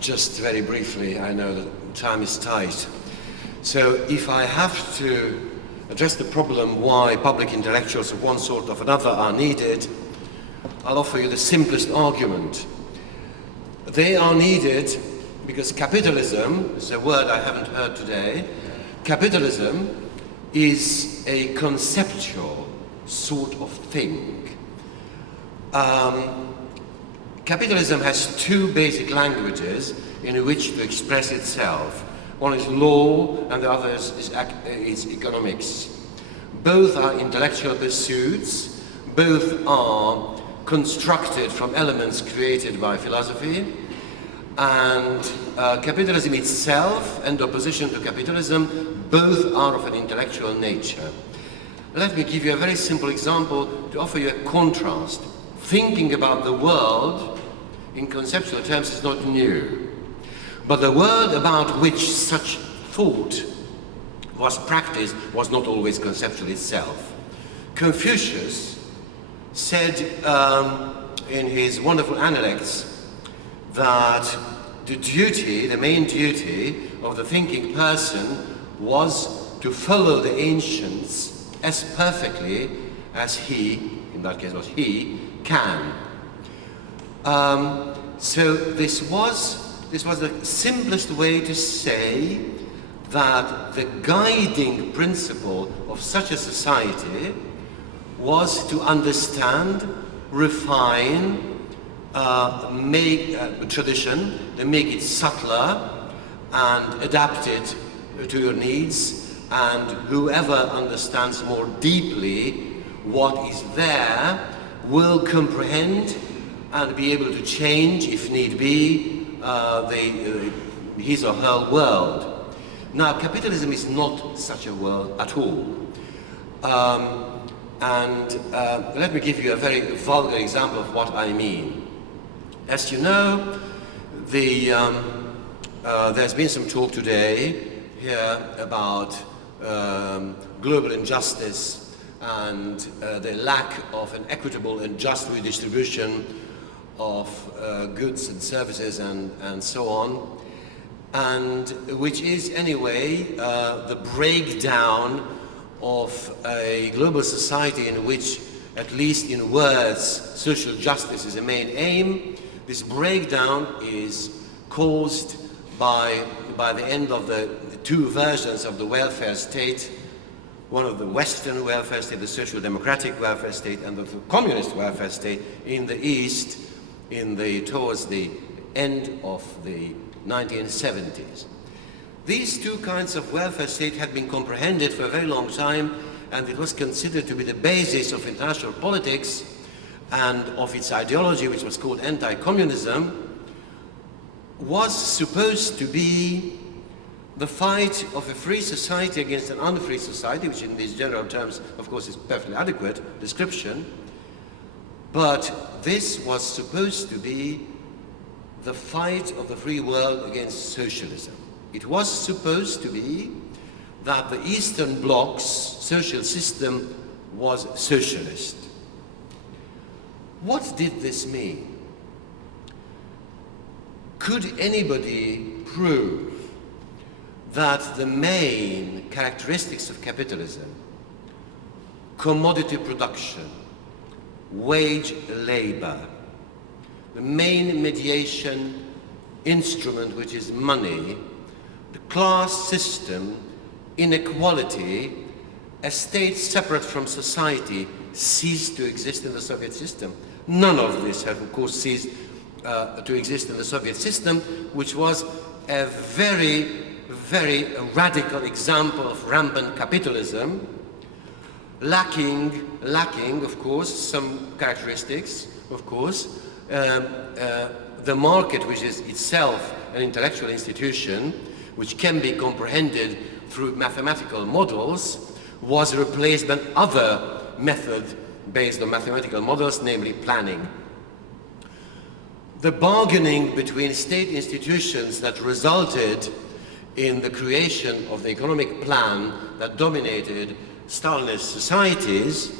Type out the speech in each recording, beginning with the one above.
Just very briefly, I know that time is tight. So if I have to address the problem why public intellectuals of one sort or another are needed, I'll offer you the simplest argument. They are needed because capitalism, is a word I haven't heard today, capitalism is a conceptual sort of thing. Capitalism has two basic languages in which to express itself. One is law and the other is economics. Both are intellectual pursuits, both are constructed from elements created by philosophy, and capitalism itself and opposition to capitalism both are of an intellectual nature. Let me give you a very simple example to offer you a contrast. Thinking about the world in conceptual terms is not new, but the world about which such thought was practiced was not always conceptual itself. Confucius said in his wonderful Analects that the main duty of the thinking person was to follow the ancients as perfectly as he, in that case was he, can. So this was the simplest way to say that the guiding principle of such a society was to understand, refine, make tradition, then make it subtler and adapt it to your needs, and whoever understands more deeply what is there will comprehend and be able to change, if need be, his or her world. Now, capitalism is not such a world at all. Let me give you a very vulgar example of what I mean. As you know, there's been some talk today here about global injustice and the lack of an equitable and just redistribution of goods and services and so on, and which is anyway the breakdown of a global society in which, at least in words, social justice is a main aim. This breakdown is caused by the end of the two versions of the welfare state, one of the Western welfare state, the social democratic welfare state, and the communist welfare state in the East towards the end of the 1970s. These two kinds of welfare state had been comprehended for a very long time, and it was considered to be the basis of international politics and of its ideology, which was called anti-communism, was supposed to be the fight of a free society against an unfree society, which in these general terms, of course, is perfectly adequate description. But this was supposed to be the fight of the free world against socialism. It was supposed to be that the Eastern Bloc's social system was socialist. What did this mean? Could anybody prove that the main characteristics of capitalism, commodity production, wage labor, the main mediation instrument, which is money, the class system, inequality, a state separate from society, ceased to exist in the Soviet system? None of this had, of course, ceased to exist in the Soviet system, which was a very, very radical example of rampant capitalism, lacking, of course, some characteristics, of course. The market, which is itself an intellectual institution, which can be comprehended through mathematical models, was replaced by other method based on mathematical models, namely planning. The bargaining between state institutions that resulted in the creation of the economic plan that dominated Stalinist societies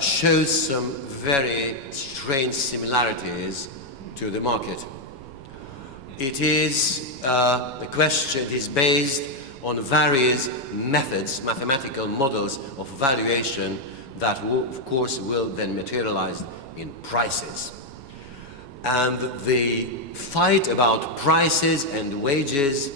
shows some very strange similarities to the market. It is the question is based on various methods, mathematical models of valuation that will, of course, will then materialize in prices. And the fight about prices and wages,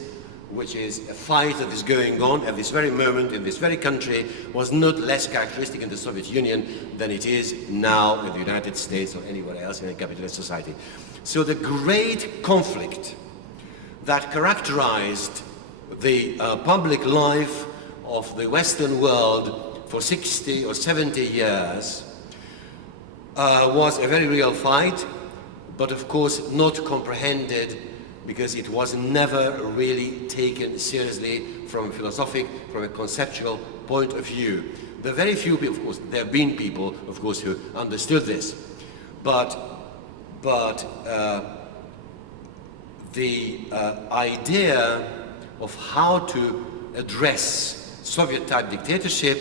which is a fight that is going on at this very moment in this very country, was not less characteristic in the Soviet Union than it is now in the United States or anywhere else in a capitalist society. So the great conflict that characterized the public life of the Western world for 60 or 70 years was a very real fight, but of course not comprehended because it was never really taken seriously from a philosophic, from a conceptual point of view. There are very few people, of course, there have been people, of course, who understood this, but the idea of how to address Soviet-type dictatorship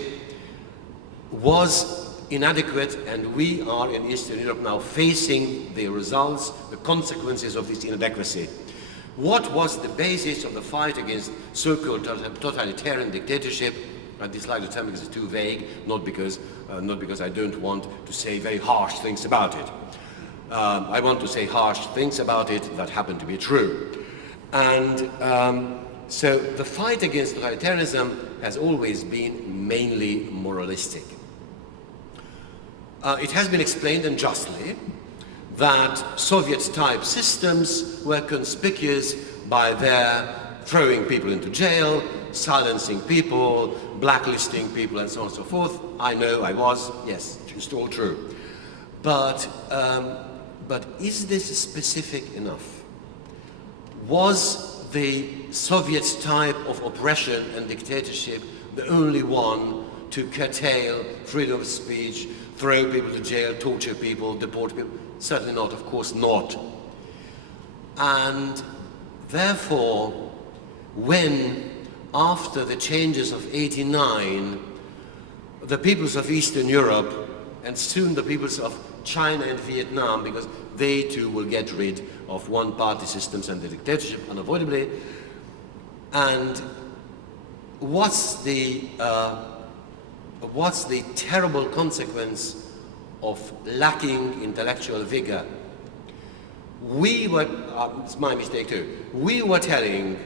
was inadequate, and we are in Eastern Europe now facing the results, the consequences of this inadequacy. What was the basis of the fight against so-called totalitarian dictatorship? I dislike the term because it's too vague, not because I don't want to say very harsh things about it. I want to say harsh things about it that happen to be true. And so the fight against totalitarianism has always been mainly moralistic. It has been explained, and justly, that Soviet-type systems were conspicuous by their throwing people into jail, silencing people, blacklisting people, and so on and so forth. I know I was, yes, it's all true. But is this specific enough? Was the Soviet type of oppression and dictatorship the only one to curtail freedom of speech, throw people to jail, torture people, deport people? Certainly not, of course not. And therefore, when, after the changes of '89, the peoples of Eastern Europe, and soon the peoples of China and Vietnam, because they too will get rid of one-party systems and the dictatorship unavoidably, and what's the terrible consequence of lacking intellectual vigor? We were, it's my mistake too, we were telling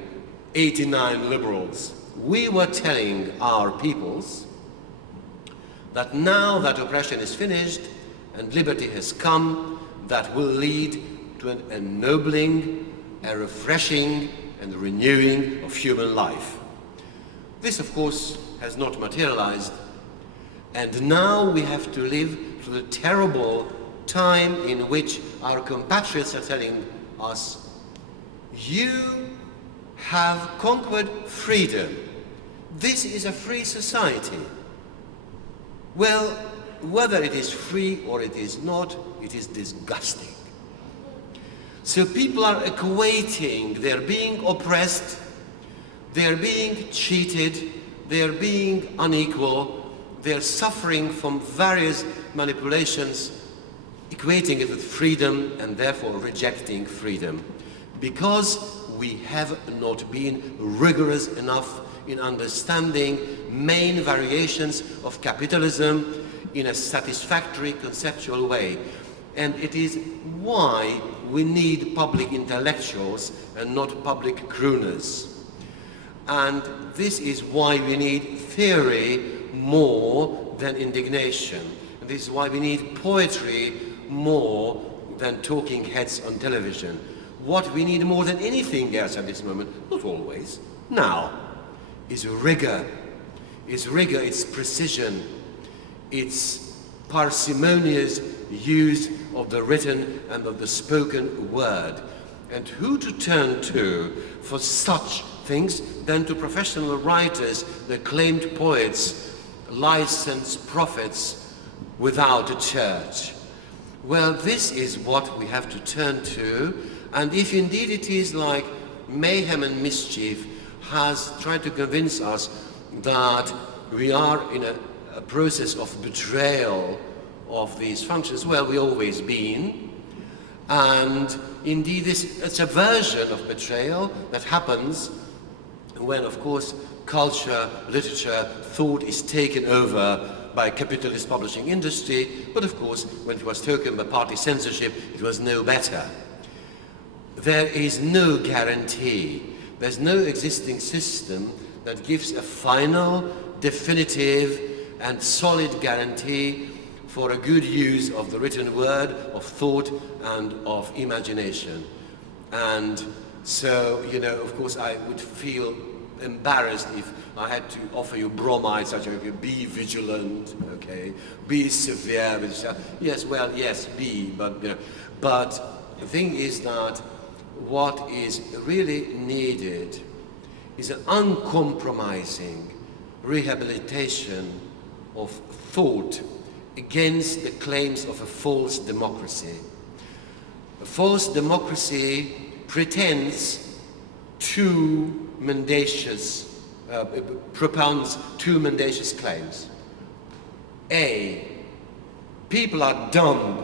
89 liberals, we were telling our peoples that now that oppression is finished and liberty has come, that will lead to an ennobling, a refreshing and renewing of human life. This, of course, has not materialized, and now we have to live through the terrible time in which our compatriots are telling us, you have conquered freedom. This is a free society. Well, whether it is free or it is not, it is disgusting. So people are equating, they're being oppressed, they're being cheated, they're being unequal, they're suffering from various manipulations, equating it with freedom and therefore rejecting freedom. Because we have not been rigorous enough in understanding main variations of capitalism in a satisfactory conceptual way. And it is why we need public intellectuals and not public crooners. And this is why we need theory more than indignation. And this is why we need poetry more than talking heads on television. What we need more than anything else at this moment, not always, now, is rigor. It's precision, it's parsimonious use of the written and of the spoken word. And who to turn to for such things than to professional writers, the acclaimed poets, licensed prophets without a church. Well, this is what we have to turn to, and if indeed it is like mayhem and mischief has tried to convince us that we are in a process of betrayal of these functions, well, we've always been, And indeed, it's a version of betrayal that happens when, of course, culture, literature, thought is taken over by capitalist publishing industry, but of course, when it was taken by party censorship, it was no better. There is no guarantee. There's no existing system that gives a final, definitive, and solid guarantee for a good use of the written word, of thought, and of imagination. And so, you know, of course, I would feel embarrassed if I had to offer you bromides such as be vigilant, okay, be severe with yourself. Yes, well, yes, be, but you know, but the thing is that what is really needed is an uncompromising rehabilitation of thought against the claims of a false democracy. A false democracy pretends two mendacious, propounds two mendacious claims. A, people are dumb.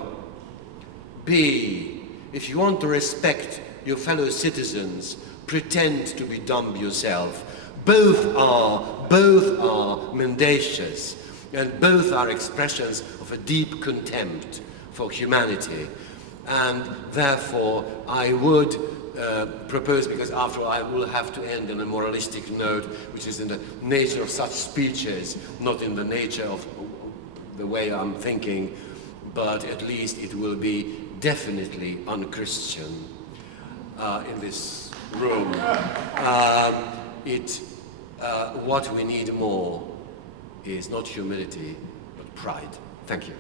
B, if you want to respect your fellow citizens, pretend to be dumb yourself. Both are mendacious, and both are expressions of a deep contempt for humanity. And therefore, I would propose, because after all, I will have to end on a moralistic note, which is in the nature of such speeches, not in the nature of the way I'm thinking, but at least it will be definitely unchristian in this room. What we need more is not humility, but pride. Thank you.